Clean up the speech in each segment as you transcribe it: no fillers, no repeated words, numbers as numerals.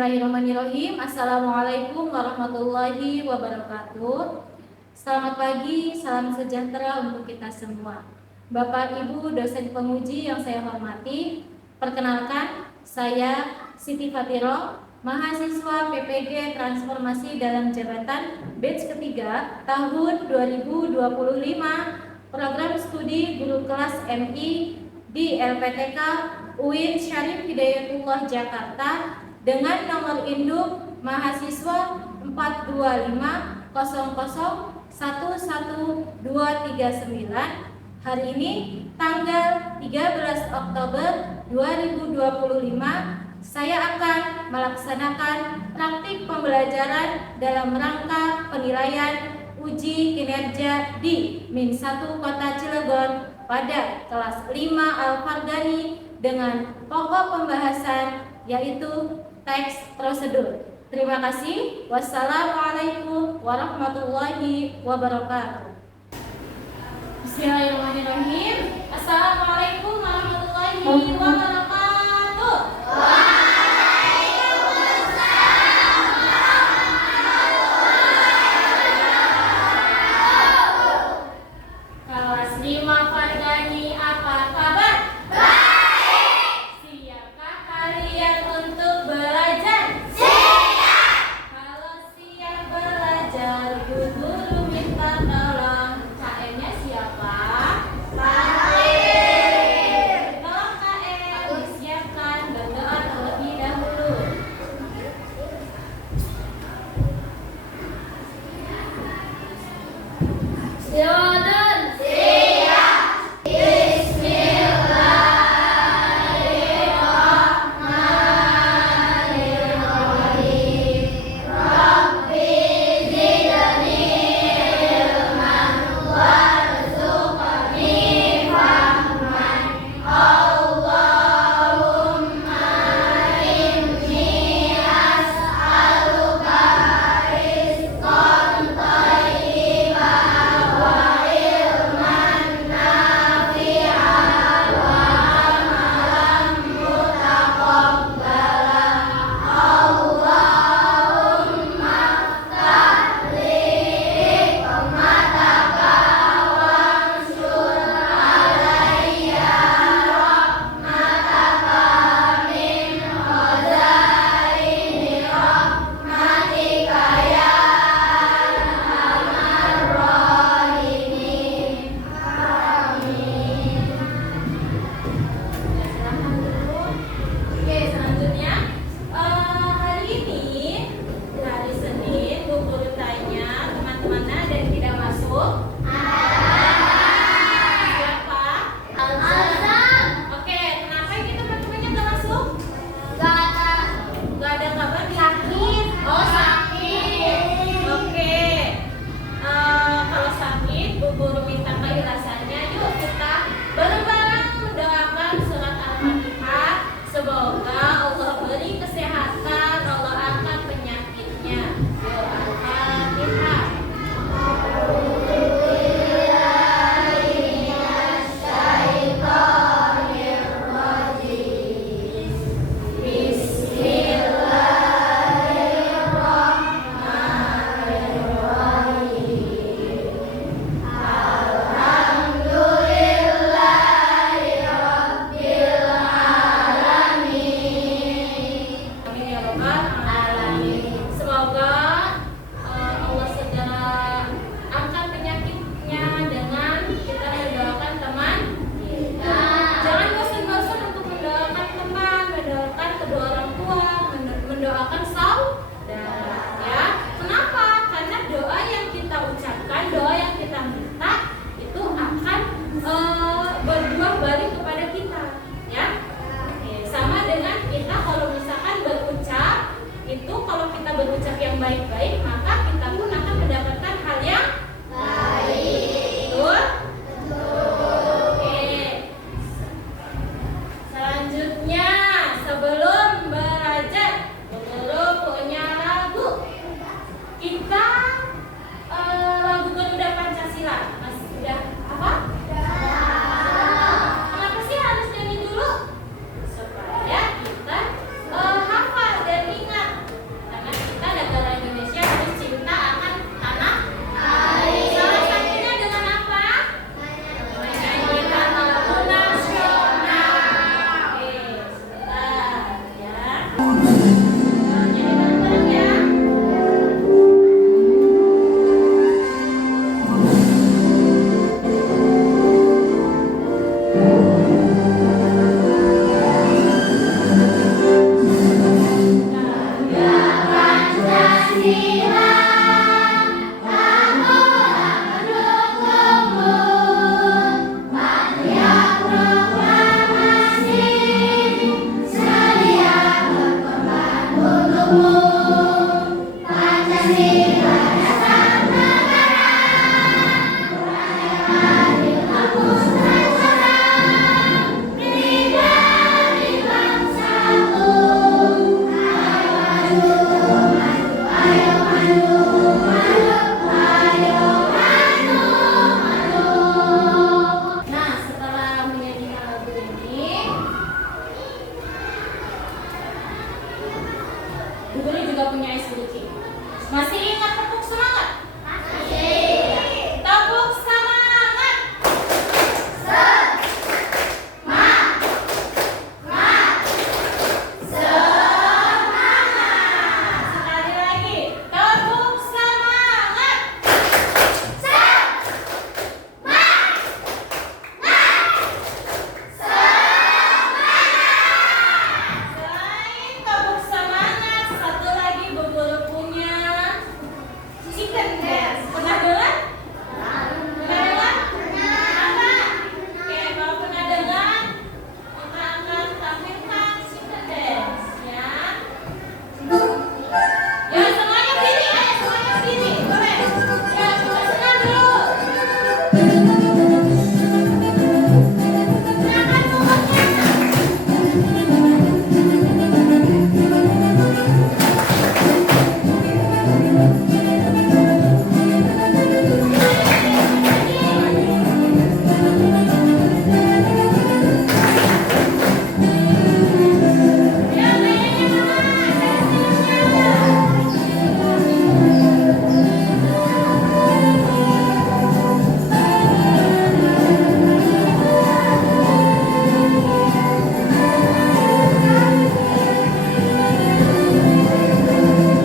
Bismillahirrahmanirrahim. Assalamualaikum warahmatullahi wabarakatuh. Selamat pagi, salam sejahtera untuk kita semua. Bapak Ibu dosen penguji yang saya hormati, perkenalkan saya Siti Fatiro, mahasiswa PPG Transformasi dalam Jabatan batch ketiga tahun 2025, program studi guru kelas MI di LPTK UIN Syarif Hidayatullah Jakarta dengan nomor induk mahasiswa 42500111239. Hari ini tanggal 13 Oktober 2025 saya akan melaksanakan praktik pembelajaran dalam rangka penilaian uji kinerja di Min 1 Kota Cilegon pada kelas 5 Al-Fargani dengan pokok pembahasan yaitu teks prosedur. Terima kasih. Wassalamualaikum warahmatullahi wabarakatuh. Bismillahirrahmanirrahim. Assalamualaikum warahmatullahi wabarakatuh. Kelas 5 Fargani, apa kabar? Siapkah kalian untuk belajar? Siap! Kalau siap belajar, Bu Guru minta tolong. KM-nya siapa? KM. Tolong KM disiapkan berdoa terlebih dahulu. Silakan. Baik-baik, maka kita pun akan mendapatkan hal yang baik. Betul? Oke. Selanjutnya, sebelum belajar, Guru punya lagu. Kita lagu Garuda Pancasila. Mas udah apa? Kenapa sih harus nyanyi dulu? Supaya kita hafal dan ingat. chicken dance. Pernah dengar? Pernah dengar? Apa? Oke, kalau pernah dengar, kita akan tampilkan chicken dance, ya. Ya, semuanya berdiri, ayo semuanya berdiri, boleh. Ya, kita senang dulu. Silakan pokoknya. Ya, mainannya mana?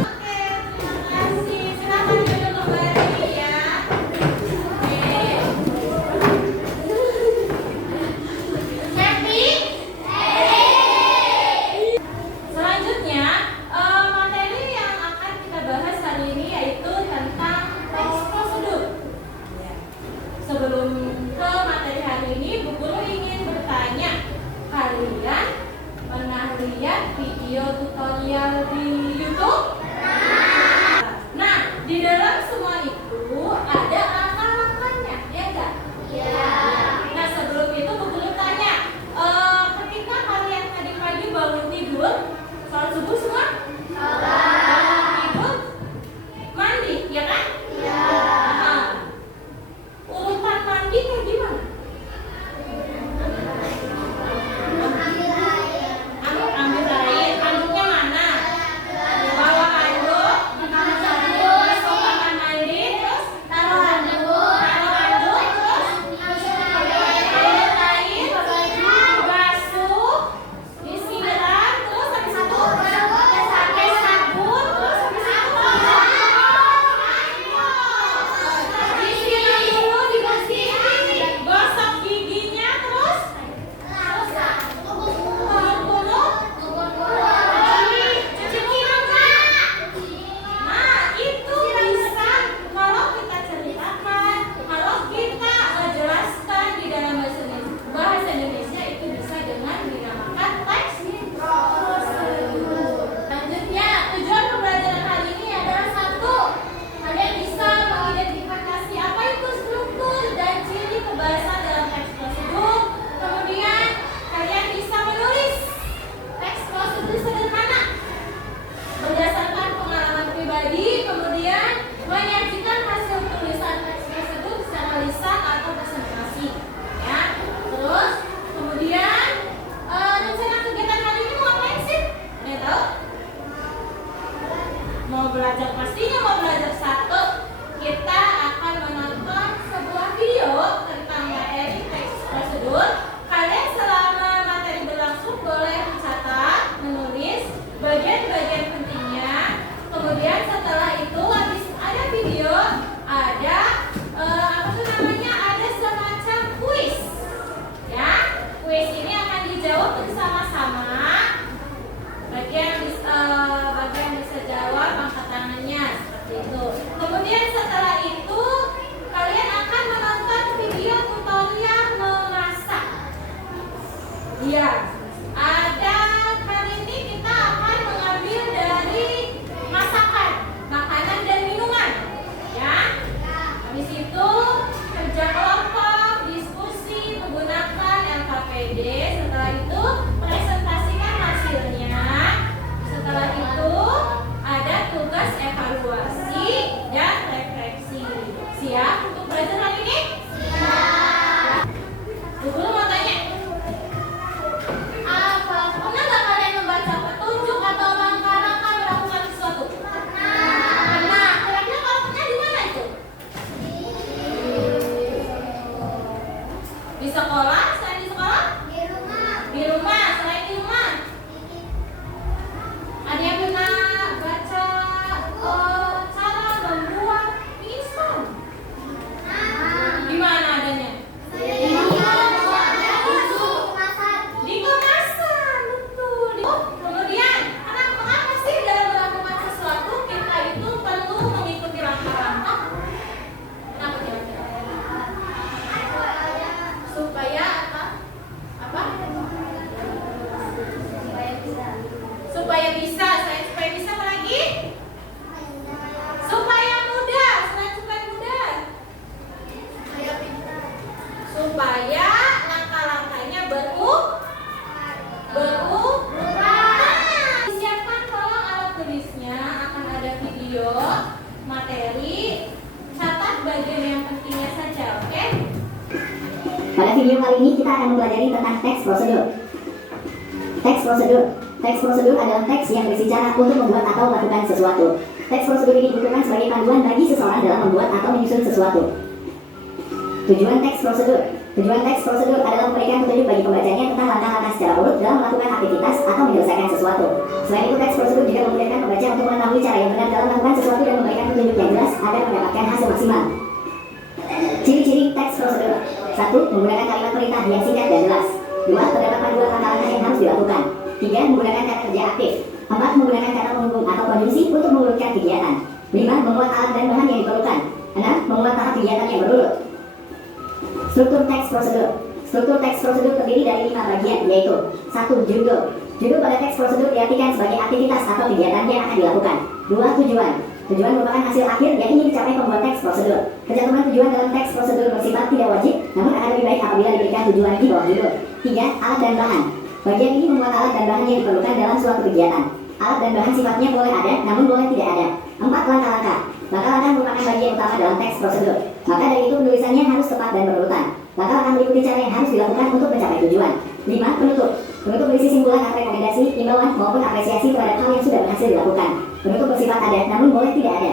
Oke, terima kasih. Silakan duduk kembali ya. Happy? Selanjutnya, materi yang akan kita bahas hari ini yaitu tentang teks prosedur. Sebelum ke materi hari ini, Bu Guru ingin bertanya, kalian pernah lihat video tutorial di YouTube? Nah, di dalam semua itu ada langkah-langkahnya, ya enggak? Nah, sebelum itu Bu Guru tanya, ketika kalian tadi pagi bangun tidur, sholat subuh semua? Bangun tidur, mandi, ya kan? Nah, urutan mandi kayak gimana? Ambil air, anduknya mana? Bawa anduk, terus ke kamar mandi, terus taruh anduk, terus ambil air, basuh, disiram, terus habis itu pakai sabun, terus habis itu disiram dulu, dibersihin, gosok giginya, terus cuci piring. Nah, itu bisa kalau kita ceritakan, kalau kita jelaskan di dalam bahasa Indonesia itu bisa dengan dinamakan teks prosedur. Selanjutnya, tujuan pembelajaran hari ini adalah satu, kalian bisa mengidentifikasi apa itu struktur dan ciri pembahasan dalam teks prosedur. Kemudian, kalian bisa menulis teks prosedur sederhana berdasarkan pengalaman pribadi, kemudian menyajikan hasil tulisan teks tersebut secara lisan atau presentasi, ya. Terus kemudian rencana kegiatan hari ini mau ngapain sih? Ada yang tahu? Mau belajar, pastinya mau belajar. Satu, kita akan menonton sebuah video tentang materi teks prosedur. Kalian selama materi berlangsung boleh mencatat, menulis bagian-bagian pentingnya. Kemudian setelah itu habis ada video, ada apa tuh namanya? Ada semacam kuis. Ya, kuis ini akan dijawab bersama-sama. Bagian bisa jawab angkat tangannya seperti itu. Kemudian setelah itu video, materi, catat bagian yang pentingnya saja, oke? Pada video kali ini kita akan mempelajari tentang teks prosedur. Teks prosedur. Teks prosedur adalah teks yang berisi cara untuk membuat atau melakukan sesuatu. Teks prosedur ini dibutuhkan sebagai panduan bagi seseorang dalam membuat atau menyusun sesuatu. Tujuan teks prosedur. Tujuan teks prosedur adalah memberikan petunjuk bagi pembacanya tentang langkah-langkah secara urut dalam melakukan aktivitas atau menyelesaikan sesuatu. Selain itu, teks prosedur juga memudahkan pembaca untuk mengetahui cara yang benar dalam melakukan sesuatu dan memberikan petunjuk yang jelas agar mendapatkan hasil maksimal. Ciri-ciri teks prosedur. 1. Menggunakan kalimat perintah yang singkat dan jelas. 2. Terdapat panduan langkah-langkah yang harus dilakukan. 3. Menggunakan kata kerja aktif. 4. Menggunakan kata penghubung atau konjungsi untuk mengurutkan kegiatan. 5. Memuat alat dan bahan yang diperlukan. 6. Memuat tahap kegiatan yang berurut. Struktur teks prosedur. Struktur teks prosedur terdiri dari 5 bagian, yaitu 1. Judul. Judul pada teks prosedur diartikan sebagai aktivitas atau kegiatan yang akan dilakukan. 2. Tujuan. Tujuan merupakan hasil akhir yang ingin dicapai pembuat teks prosedur. Kecantuman tujuan dalam teks prosedur bersifat tidak wajib, namun akan lebih baik apabila diberikan tujuan di bawah judul. 3. Alat dan bahan. Bagian ini memuat alat dan bahan yang diperlukan dalam suatu kegiatan. Alat dan bahan sifatnya boleh ada, namun boleh tidak ada. 4. Langkah-langkah. Langkah-langkah merupakan bagian utama dalam teks prosedur. Maka dari itu penulisannya harus tepat dan berurutan. Langkah-langkah meliputi cara yang harus dilakukan untuk mencapai tujuan. 5. Penutup. Penutup berisi simpulan atau rekomendasi, imbauan maupun apresiasi terhadap hal yang sudah berhasil dilakukan. Penutup bersifat ada, namun boleh tidak ada.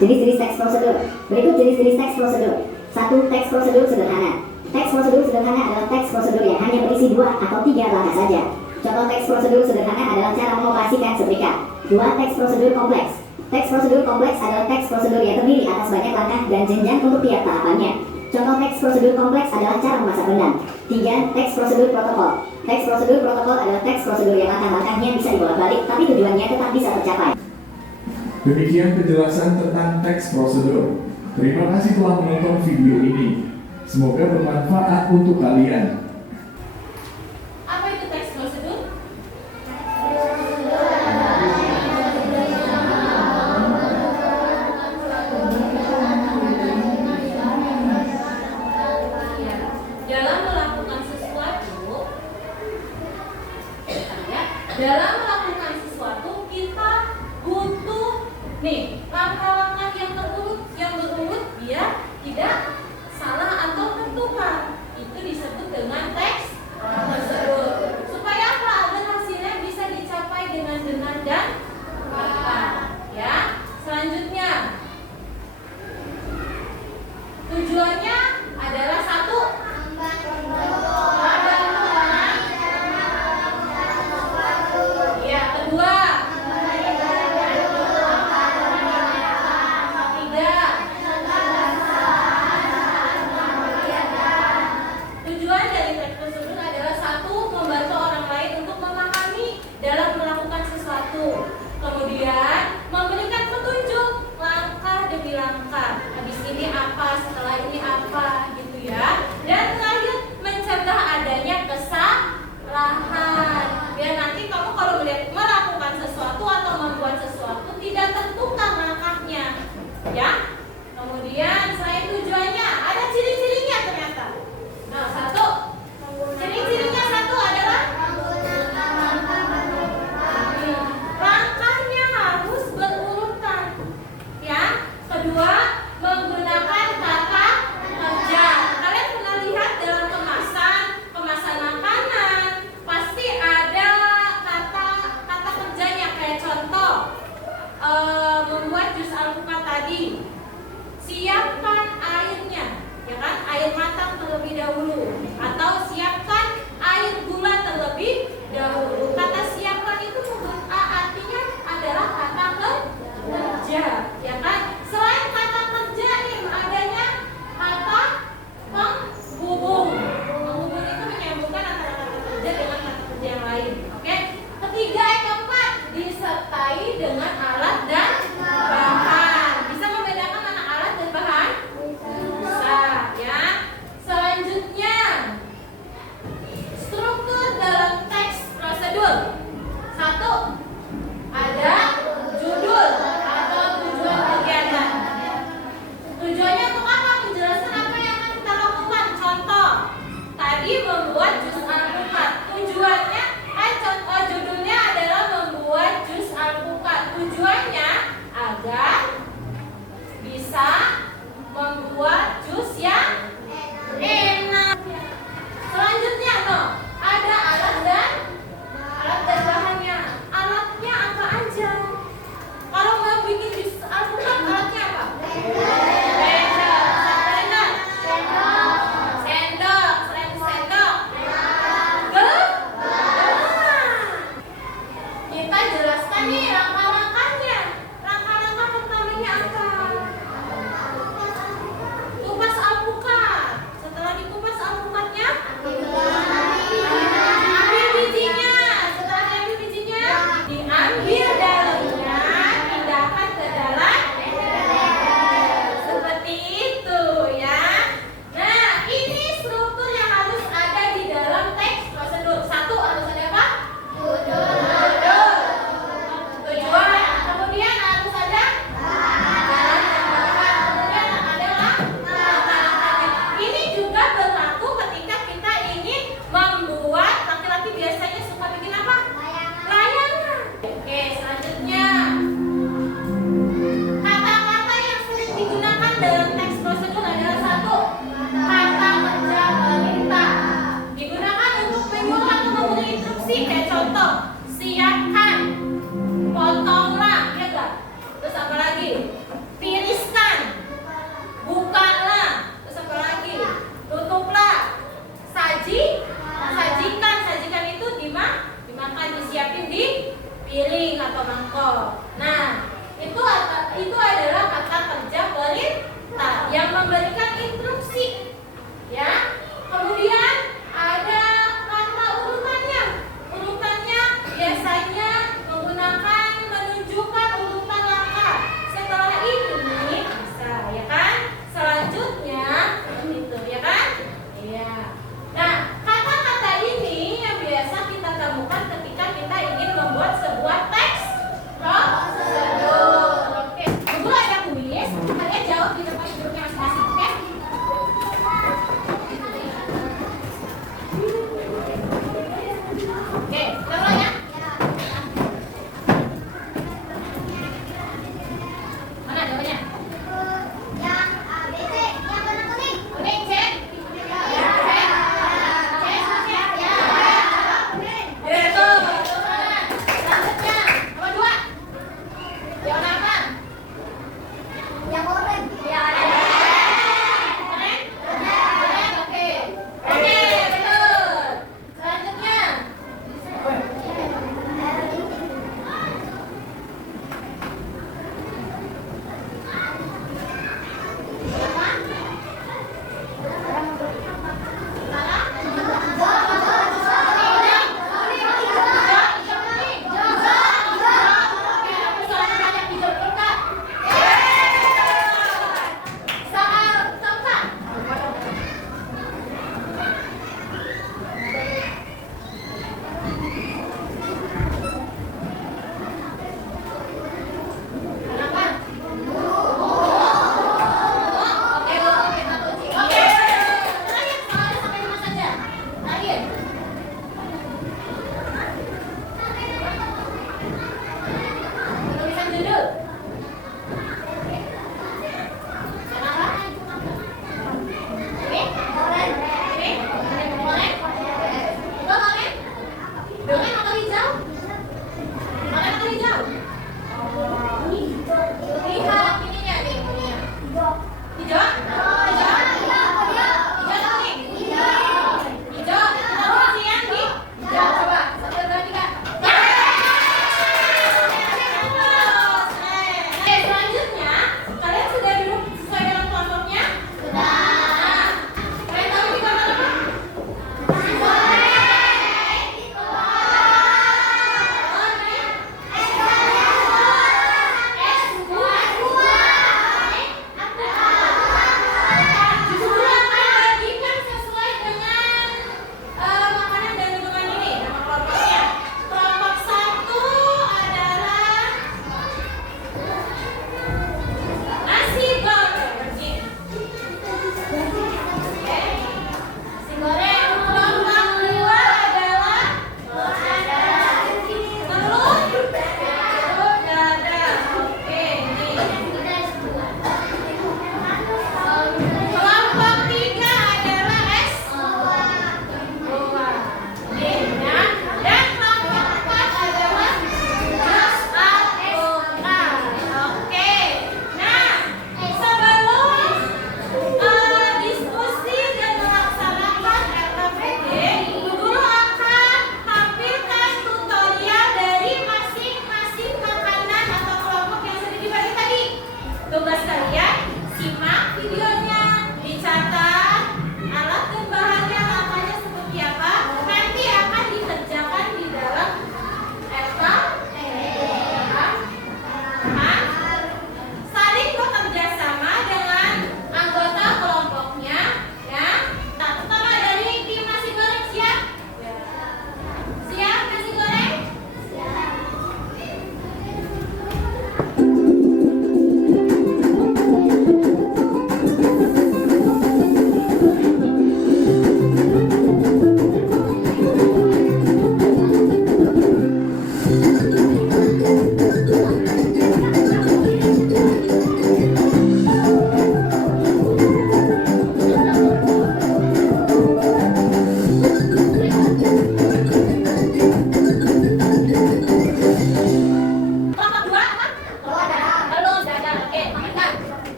Jenis-jenis teks prosedur. Berikut jenis-jenis teks prosedur. 1. Teks prosedur sederhana. Teks prosedur sederhana adalah teks prosedur yang hanya berisi 2 atau 3 langkah saja. Contoh teks prosedur sederhana adalah cara mengoperasikan setrika. 2. Teks prosedur kompleks. Teks prosedur kompleks adalah teks prosedur yang terdiri atas banyak langkah dan jenjang untuk tiap tahapannya. Contoh teks prosedur kompleks adalah cara memasak rendang. 3. Teks prosedur protokol. Teks prosedur protokol adalah teks prosedur yang langkah-langkahnya bisa dibolak-balik, tapi tujuannya tetap bisa tercapai. Demikian penjelasan tentang teks prosedur. Terima kasih telah menonton video ini. Semoga bermanfaat untuk kalian. Apa itu teks prosedur? Dalam melakukan sesuatu kita butuh langkah-langkah yang berurut biar tidak salah atau tertukar. Itu disebut dengan teks prosedur. Supaya apa? Agar hasilnya bisa dicapai dengan benar dan tepat. Ya. Selanjutnya, tujuannya adalah 1. Kemudian memberikan petunjuk langkah demi langkah. Habis ini apa, setelah ini apa, gitu ya. Dan terakhir mencegah adanya kesalahan. Biar nanti kamu kalau melakukan sesuatu atau membuat sesuatu tidak tertukar langkahnya, ya. Kemudian selain tujuannya ada ciri-cirinya ternyata. Nah, 1. Ciri-cirinya 1 adalah langkahnya harus berurutan, ya. Kedua, menggunakan kata kerja. Kalian pernah lihat dalam kemasan makanan, pasti ada kata kerjanya. Kayak contoh, membuat jus alpukat tadi, siapkan airnya, ya kan? Air matang terlebih dahulu, atau siapkan air gula terlebih dahulu. Kata siapkan itu artinya adalah kata kerja, ya kan? Selain kata kerja nih, adanya kata penghubung. Penghubung itu menyambungkan antara kata kerja dengan kata kerja yang lain. Oke? Ketiga, yang keempat, disertai dengan alat dan bahan. Bisa membedakan mana alat dan bahan? Bisa, ya. Selanjutnya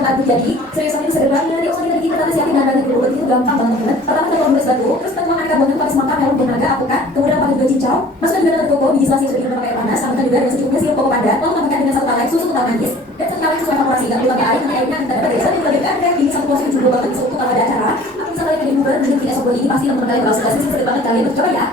yang batu. Jadi seriusan itu seru banget. Yuk kita bikin kita siapin dan bagi dulu itu gampang banget teman. Pertama kita tulis batu, terus kita tuangkan karbonat pada semangka melon dan naga alpukat, kemudian pakai 2 cincau, masukkan juga koko, biji selasi yang sudah direbus pakai panas, tambahkan juga dengan secukupnya sirup koko padat, lalu tambahkan dengan 1 kaleng susu kental manis dan 1 kaleng susu evaporasi. Jangan lupa air, nanti airnya akan terdapat dari sana juga ada ini 1 porsi juga banget bisa untuk kalau ada acara. Aku bisa kalian juga dan tidak sobat ini pasti teman-teman kalian berhasil seru banget kalian coba ya.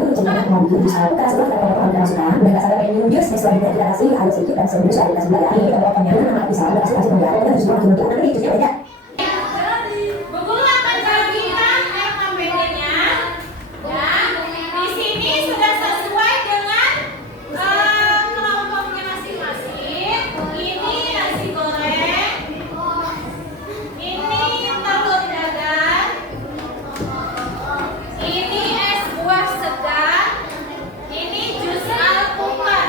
Itu cenderung mau bikin bisa kita sebelum kita potong masukan dan nggak salah pengen minum jus selanjutnya kita kasih aduk sedikit dan sebelum ada kita sebelah ini kita potongnya nama bisa ada kasih penjara dan semua untuk nanti jusnya beda. Bubur akan bagikan RKPD-nya dan di sini sudah sesuai dengan kelompoknya masing-masing. Ini nasi goreng, ini telur dadar, ini es buah segar, ini jus alpukat.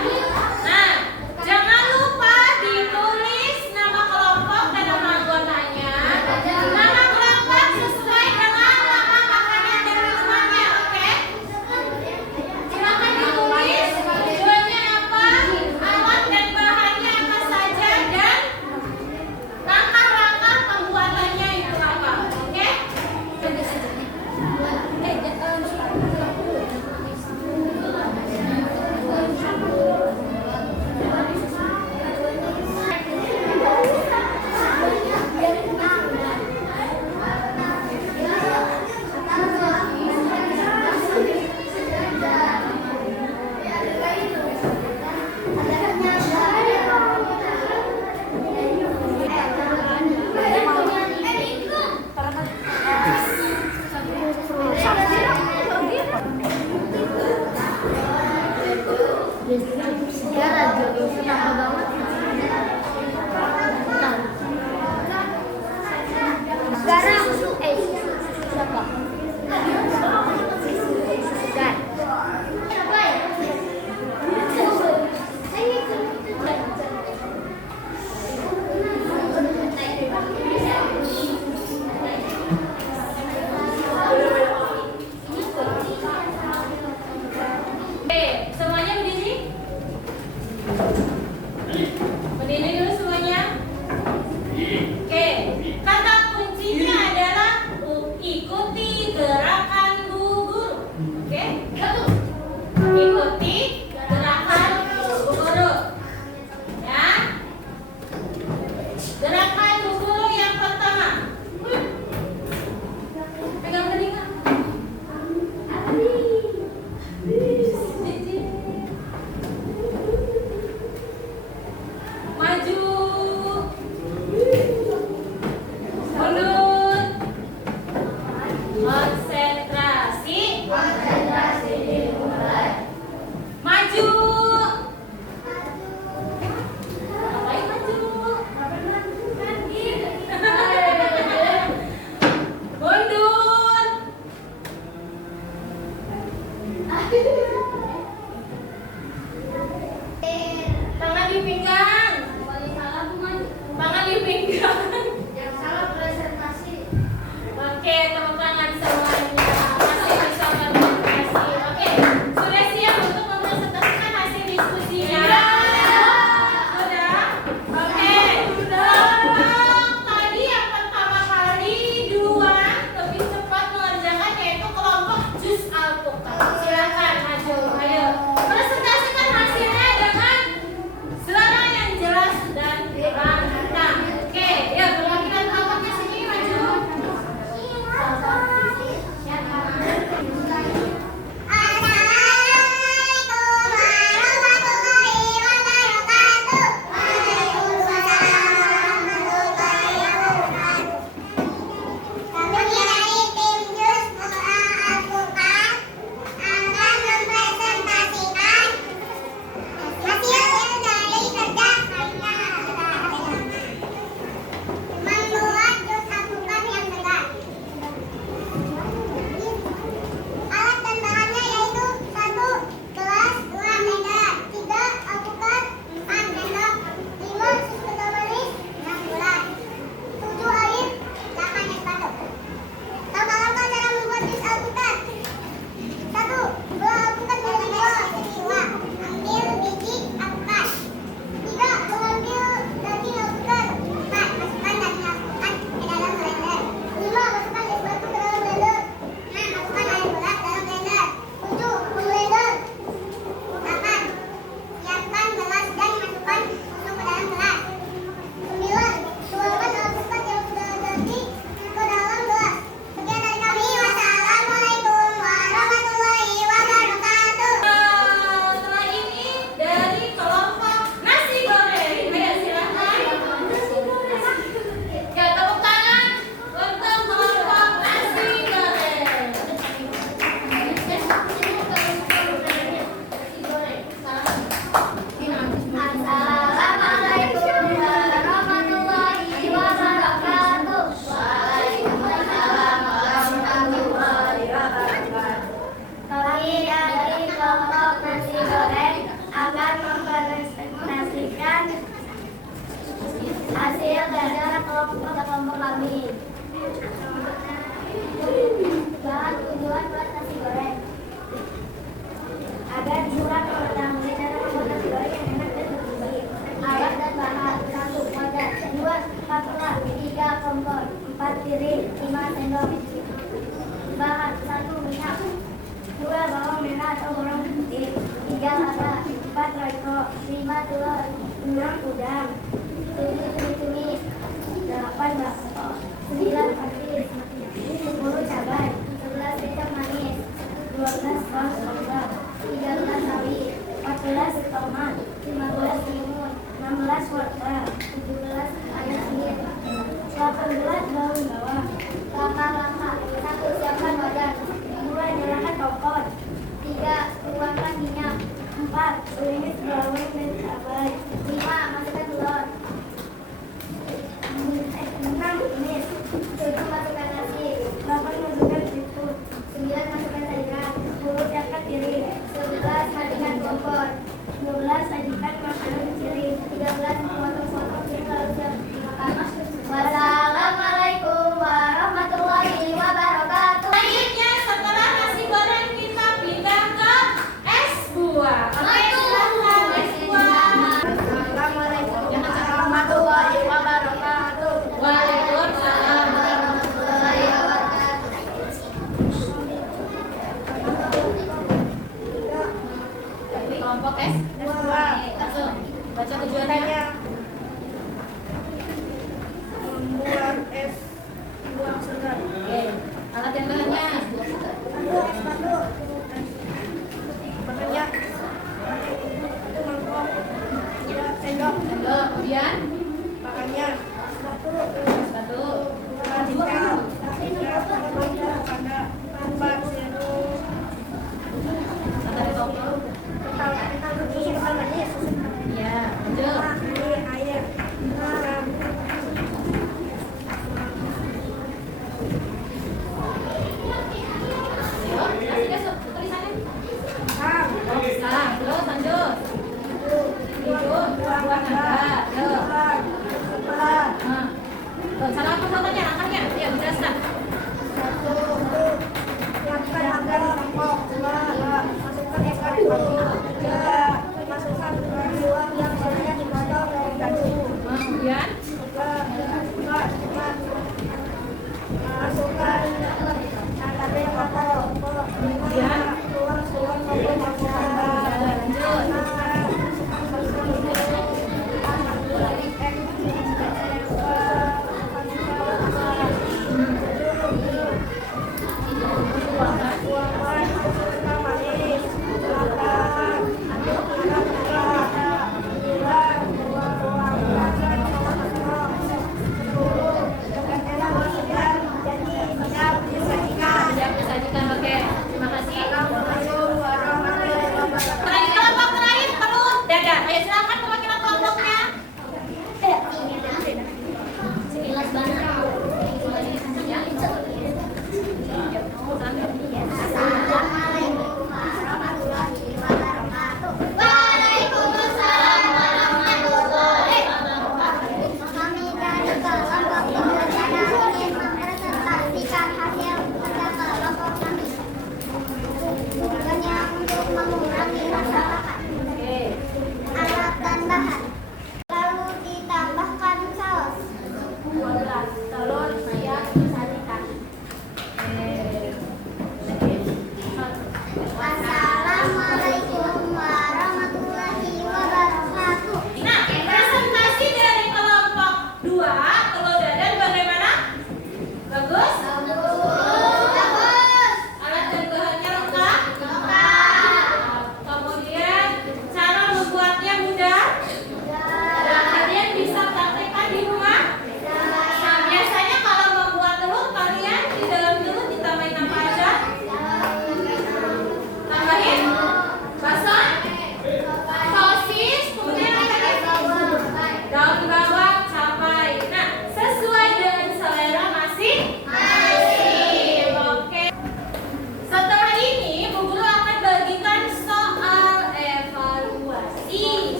Nah, jangan lupa ditulis nama kelompok dan nama anggotanya. Nama kelompok sesuai dengan nama makanan dan minumannya, oke? Silakan ditulis tujuannya apa, alat dan bahannya apa saja, dan langkah-langkah pembuatannya itu apa, oke? Oke, semuanya berdiri? Berdiri dulu semuanya. Oke, kata kuncinya adalah ikuti gerakan bubur. Oke? Ikuti gerakan bubur. Ya. Gerakan bubur yang pertama. Pegang telinga. Maju, mundur, konsentrasi, dimulai. Maju, ngapain maju? Mundur. Tangan dipinggang. Tangan dipinggang. Oke, tepuk tangan semuanya. Masih bisa konsentrasi. Oke, sudah siap untuk mempresentasikan hasil diskusinya? Sudah? Oke. Kelompok tadi yang pertama kali duluan lebih cepat mengerjakan yaitu kelompok jus alpukat. Silakan maju. 3 lada, 4 royco, 5 telur, 6 udang, 7 tumis, 8 bakso, 9 patis, 10 cabai, 11 kecap manis, 12 saus sambal, 13 sawi, 14 tomat, 15 timun, 16 wortel, 17 ayam sirih, 18 daun bawang. Langkah-langkah: 1. Siapkan wajan. 2. Nyalakan kompor. 3. Tuangkan minyak. 4. Tumis bawang dan cabai. 5. Masukkan telur. 6. Tumis. 7. Masukkan nasi. 8. Masukkan seafood. 9. Masukkan sayuran. 10. Siapkan piring. 11. Sajikan kompor. 12. Sajikan makanan piring. 13. Potong-potong piring lalu siap dimakan. Wassalamualaikum warahmatullahi wabarakatuh. Selanjutnya setelah nasi goreng kita pindah ke es buah. Oke, silakan es buah. Assalamualaikum warahmatullahi wabarakatuh. Waalaikumsalam. Warahmatullahi wabarakatuh. Kelompok es